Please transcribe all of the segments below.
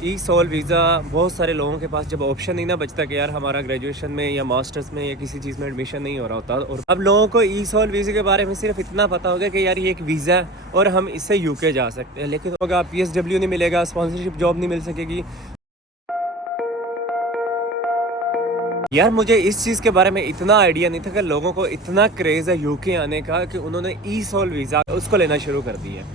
ई soul visa बहुत सारे लोगों के पास जब ऑप्शन नहीं ना बचता कि यार हमारा ग्रेजुएशन में या मास्टर्स में या किसी चीज़ में एडमिशन नहीं हो रहा होता, और अब लोगों को ई सोल वीज़े के बारे में सिर्फ इतना पता होगा कि यार ये एक वीज़ा है और हम इससे यूके जा सकते हैं, लेकिन होगा PSW नहीं मिलेगा, स्पॉन्सरशिप जॉब नहीं मिल सकेगी। यार मुझे इस चीज़ के बारे में इतना आइडिया नहीं था कि लोगों को इतना क्रेज़ है यूके आने का कि उन्होंने ई सोल वीज़ा उसको लेना शुरू कर दिया।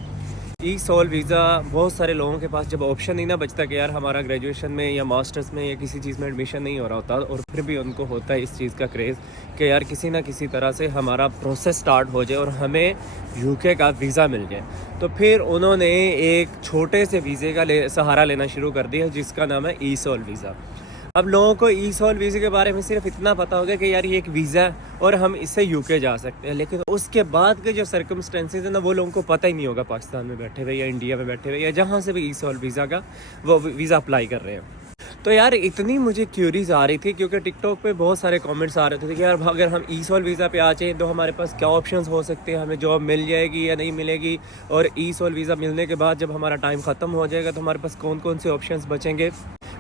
ई सोल वीज़ा बहुत सारे लोगों के पास जब ऑप्शन नहीं ना बचता कि यार हमारा ग्रेजुएशन में या मास्टर्स में या किसी चीज़ में एडमिशन नहीं हो रहा होता, और फिर भी उनको होता है इस चीज़ का क्रेज़ कि यार किसी ना किसी तरह से हमारा प्रोसेस स्टार्ट हो जाए और हमें यूके का वीज़ा मिल जाए। तो फिर उन्होंने एक छोटे से वीज़े का सहारा लेना शुरू कर दिया जिसका नाम है ई सोल वीज़ा। अब लोगों को ई सोल वीज़े के बारे में सिर्फ इतना पता होगा कि यार ये एक वीज़ा है और हम इससे यूके जा सकते हैं, लेकिन उसके बाद के जो सर्कमस्टेंसेस है ना वो लोगों को पता ही नहीं होगा, पाकिस्तान में बैठे हुए या इंडिया में बैठे हुए या जहाँ से भी ई सोल वीज़ा का वो वीज़ा अप्लाई कर रहे हैं। तो यार इतनी मुझे क्यूरीज आ रही थी क्योंकि टिकटॉक पे बहुत सारे कमेंट्स आ रहे थे कि यार अगर हम ई सोल वीज़ा पे आ जाए तो हमारे पास क्या ऑप्शंस हो सकते हैं, हमें जॉब मिल जाएगी या नहीं मिलेगी, और ई सोल वीज़ा मिलने के बाद जब हमारा टाइम ख़त्म हो जाएगा तो हमारे पास कौन कौन से ऑप्शंस बचेंगे।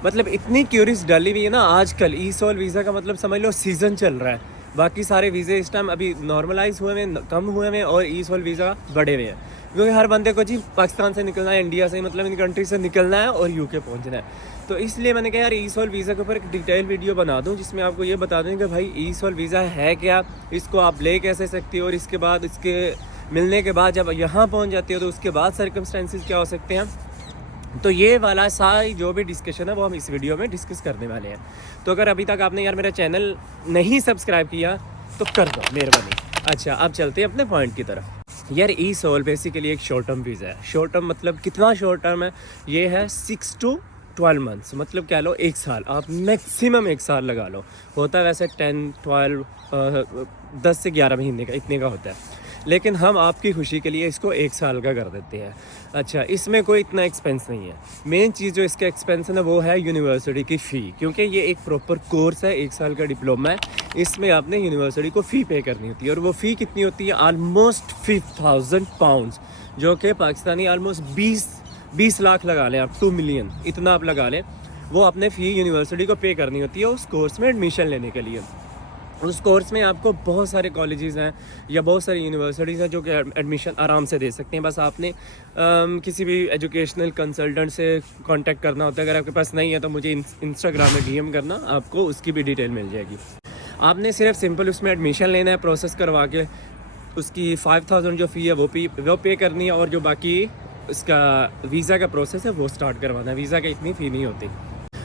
मतलब इतनी क्यूरीज डली हुई है ना आजकल। ई सोल वीज़ा का मतलब समझ लो सीज़न चल रहा है, बाकी सारे वीज़े इस टाइम अभी नॉर्मलाइज हुए हैं, कम हुए हैं, और ई सोल वीज़ा बढ़े हुए हैं क्योंकि हर बंदे को जी पाकिस्तान से निकलना है, इंडिया से मतलब इन कंट्री से निकलना है और यूके पहुंचना है। तो इसलिए मैंने कहा यार ई सोल वीज़ा के ऊपर एक डिटेल वीडियो बना दूं जिसमें आपको ये बता दूं कि भाई ई सोल वीज़ा है क्या, इसको आप ले कैसे सकते हो, और इसके बाद इसके मिलने के बाद जब यहाँ पहुँच जाते हो तो उसके बाद सर्कमस्टेंसेस क्या हो सकते हैं। तो ये वाला सारी जो भी डिस्कशन है वो हम इस वीडियो में डिस्कस करने वाले हैं। तो अगर अभी तक आपने यार मेरा चैनल नहीं सब्सक्राइब किया तो कर दो मेहरबानी। अच्छा अब चलते हैं अपने पॉइंट की तरफ। यार ई सोल बेसिकली एक शॉर्ट टर्म वीज़ा है। शॉर्ट टर्म मतलब कितना शॉर्ट टर्म है, ये है 6 to 12 मंथ्स, मतलब क्या लो 1 साल, आप मैक्सिमम 1 साल लगा लो। होता है वैसे 10 12 10 से 11 महीने का, इतने का होता है, लेकिन हम आपकी खुशी के लिए इसको 1 साल का कर देते हैं। अच्छा इसमें कोई इतना एक्सपेंस नहीं है। मेन चीज़ जो इसका एक्सपेंस है ना वो है यूनिवर्सिटी की फ़ी, क्योंकि ये एक प्रॉपर कोर्स है, 1 साल का डिप्लोमा है। इसमें आपने यूनिवर्सिटी को फ़ी पे करनी होती है, और वो फ़ी कितनी होती है, ऑलमोस्ट 5000 पाउंड्स, जो कि पाकिस्तानी ऑलमोस्ट 20 लाख लगा लें आप, 2 मिलियन इतना आप लगा लें। वो अपने फ़ी यूनिवर्सिटी को पे करनी होती है उस कोर्स में एडमिशन लेने के लिए। उस कोर्स में आपको बहुत सारे कॉलेजेस हैं या बहुत सारी यूनिवर्सिटीज़ हैं जो कि एडमिशन आराम से दे सकते हैं। बस आपने किसी भी एजुकेशनल कंसल्टेंट से कांटेक्ट करना होता है। अगर आपके पास नहीं है तो मुझे इंस्टाग्राम में DM करना, आपको उसकी भी डिटेल मिल जाएगी। आपने सिर्फ सिंपल उसमें एडमिशन लेना है, प्रोसेस करवा के उसकी 5000 जो फ़ी है वो पे करनी है, और जो बाकी उसका वीज़ा का प्रोसेस है वो स्टार्ट करवाना है। वीज़ा की इतनी फ़ी नहीं होती।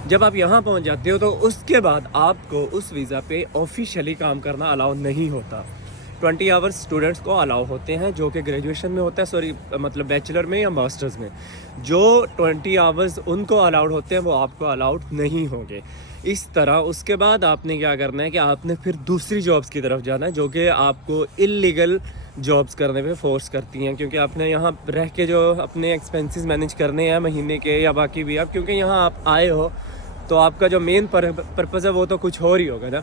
जब आप यहाँ पहुँच जाते हो तो उसके बाद आपको उस वीज़ा पे ऑफिशियली काम करना अलाउ नहीं होता। 20 आवर्स स्टूडेंट्स को अलाउ होते हैं जो कि ग्रेजुएशन में होता है, सॉरी मतलब बैचलर में या मास्टर्स में। जो 20 आवर्स उनको अलाउड होते हैं वो आपको अलाउड नहीं होंगे। इस तरह उसके बाद आपने क्या करना है कि आपने फिर दूसरी जॉब्स की तरफ जाना है जो कि आपको इल्लीगल जॉब्स करने पे फोर्स करती हैं, क्योंकि आपने यहाँ रह के जो अपने एक्सपेंसेस मैनेज करने हैं महीने के या बाकी भी आप, क्योंकि यहाँ आप आए हो तो आपका जो मेन पर्पज़ है वो तो कुछ और ही होगा ना।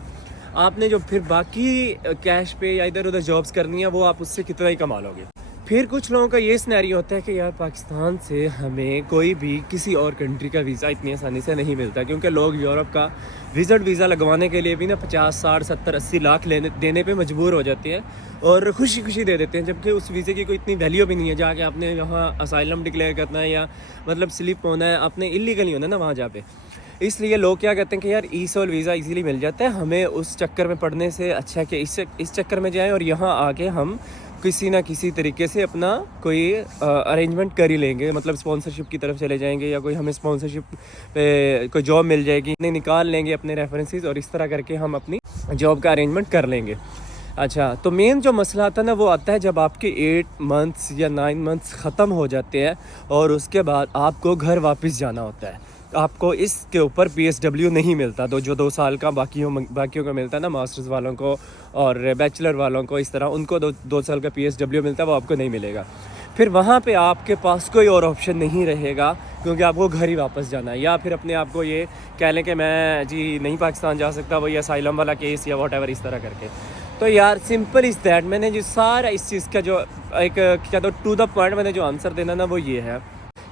आपने जो फिर बाकी कैश पे या इधर उधर जॉब्स करनी है वो आप उससे कितना ही कमा लोगे। फिर कुछ लोगों का ये सिनेरियो होता है कि यार पाकिस्तान से हमें कोई भी किसी और कंट्री का वीज़ा इतनी आसानी से नहीं मिलता, क्योंकि लोग यूरोप का विज़िट वीज़ा लगवाने के लिए भी ना 50 60 70 80 लाख देने पे मजबूर हो जाते हैं और खुशी खुशी दे देते हैं, जबकि उस वीज़े की कोई इतनी वैल्यू भी नहीं है। जाके आपने यहाँ असाइलम डिक्लेयर करना है या मतलब स्लिप होना है, आपने इलीगली होना है ना वहाँ जा पे। इसलिए लोग क्या कहते हैं कि यार ई सोल वीज़ा इजीली मिल जाता है, हमें उस चक्कर में पड़ने से अच्छा है कि इस चक्कर में जाएं और यहाँ आके हम किसी ना किसी तरीके से अपना कोई अरेंजमेंट कर ही लेंगे, मतलब स्पॉन्सरशिप की तरफ चले जाएंगे या कोई हमें स्पॉन्सरशिप पे कोई जॉब मिल जाएगी, निकाल लेंगे अपने रेफरेंसेस और इस तरह करके हम अपनी जॉब का अरेंजमेंट कर लेंगे। अच्छा तो मेन जो मसला आता है ना वो आता है जब आपके 8 मंथ्स या 9 मंथ्स ख़त्म हो जाते हैं और उसके बाद आपको घर वापस जाना होता है। आपको इसके ऊपर PSW नहीं मिलता, तो जो 2 साल का बाकियों को मिलता है ना, मास्टर्स वालों को और बैचलर वालों को, इस तरह उनको 2 साल का PSW मिलता है, वो आपको नहीं मिलेगा। फिर वहाँ पे आपके पास कोई और ऑप्शन नहीं रहेगा क्योंकि आपको घर ही वापस जाना है, या फिर अपने आप को ये कह लें कि मैं जी नहीं पाकिस्तान जा सकता, वही असाइलम वाला केस या वॉटएवर इस तरह करके। तो यार सिंपल इज़ दैट, मैंने जो सारा इस चीज़ का जो एक क्या तो टू द पॉइंट मैंने जो आंसर देना ना वो ये है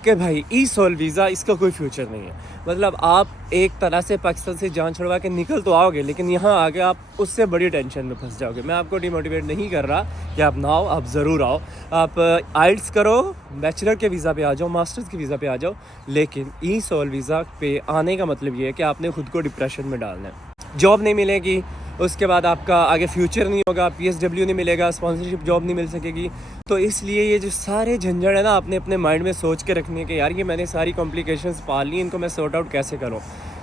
कि भाई ई सोल वीज़ा इसका कोई फ्यूचर नहीं है। मतलब आप एक तरह से पाकिस्तान से जान छुड़वा के निकल तो आओगे, लेकिन यहाँ आके आप उससे बड़ी टेंशन में फंस जाओगे। मैं आपको डिमोटिवेट नहीं कर रहा कि आप ना आओ, आप ज़रूर आओ। आप आइल्स करो, बैचलर के वीज़ा पे आ जाओ, मास्टर्स के वीज़ा पे आ जाओ, लेकिन ई सोल वीज़ा पे आने का मतलब ये है कि आपने खुद को डिप्रेशन में डालना है। जॉब नहीं मिलेगी, उसके बाद आपका आगे फ्यूचर नहीं होगा, PSW नहीं मिलेगा, स्पॉन्सरशिप जॉब नहीं मिल सकेगी। तो इसलिए ये जो सारे झंझट है ना, आपने अपने माइंड में सोच के रखनी है कि यार ये मैंने सारी कॉम्प्लिकेशंस पाल ली, इनको मैं सॉर्ट आउट कैसे करूँ।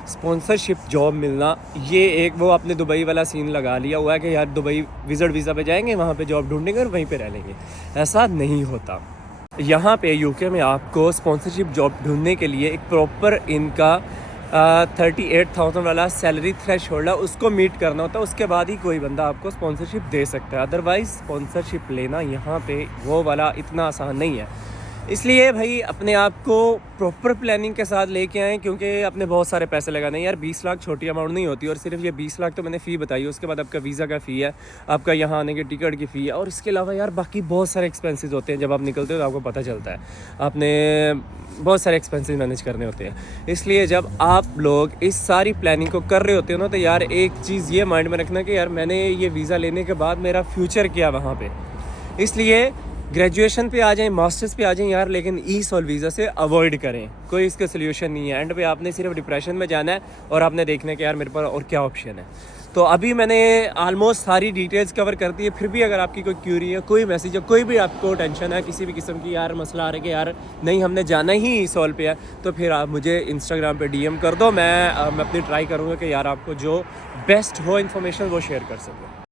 स्पॉन्सरशिप जॉब मिलना, ये एक वो आपने दुबई वाला सीन लगा लिया हुआ है कि यार दुबई विजिट वीज़ा पे जाएंगे, वहाँ पे जॉब ढूंढेंगे और वहीं पे रह लेंगे। ऐसा नहीं होता। यहाँ पे यूके में आपको स्पॉन्सरशिप जॉब ढूंढने के लिए एक प्रॉपर इनका 38,000 वाला सैलरी थ्रेशोल्ड है, उसको मीट करना होता है। उसके बाद ही कोई बंदा आपको स्पॉन्सरशिप दे सकता है। अदरवाइज़ स्पॉन्सरशिप लेना यहाँ पे वो वाला इतना आसान नहीं है। इसलिए भाई अपने आप को प्रॉपर प्लानिंग के साथ लेके आएँ, क्योंकि आपने बहुत सारे पैसे लगाने हैं यार। 20 लाख छोटी अमाउंट नहीं होती, और सिर्फ ये 20 लाख तो मैंने फ़ी बताई है। उसके बाद आपका वीज़ा का फ़ी है, आपका यहाँ आने की टिकट की फ़ी है, और इसके अलावा यार बाकी बहुत सारे एक्सपेंसेस होते हैं। जब आप निकलते हो तो आपको पता चलता है आपने बहुत सारे एक्सपेंसेस मैनेज करने होते हैं। इसलिए जब आप लोग इस सारी प्लानिंग को कर रहे होते हो ना, तो यार एक चीज़ ये माइंड में रखना कि यार मैंने ये वीज़ा लेने के बाद मेरा फ्यूचर क्या वहाँ पे। इसलिए ग्रेजुएशन पे आ जाएं, मास्टर्स पे आ जाएं यार, लेकिन ई सोल वीज़ा से अवॉइड करें। कोई इसका सोल्यूशन नहीं है। एंड पे आपने सिर्फ डिप्रेशन में जाना है और आपने देखना है कि यार मेरे पास और क्या ऑप्शन है। तो अभी मैंने ऑलमोस्ट सारी डिटेल्स कवर कर दी है। फिर भी अगर आपकी कोई क्यूरी है, कोई मैसेज है, कोई भी आपको टेंशन है किसी भी किस्म की, यार मसला आ रहा है कि यार नहीं हमने जाना ही ई सोल पे है, तो फिर आप मुझे इंस्टाग्राम पे DM कर दो। मैं अपनी ट्राई करूँगा कि यार आपको जो बेस्ट हो इन्फॉर्मेशन वो शेयर कर सकूँ।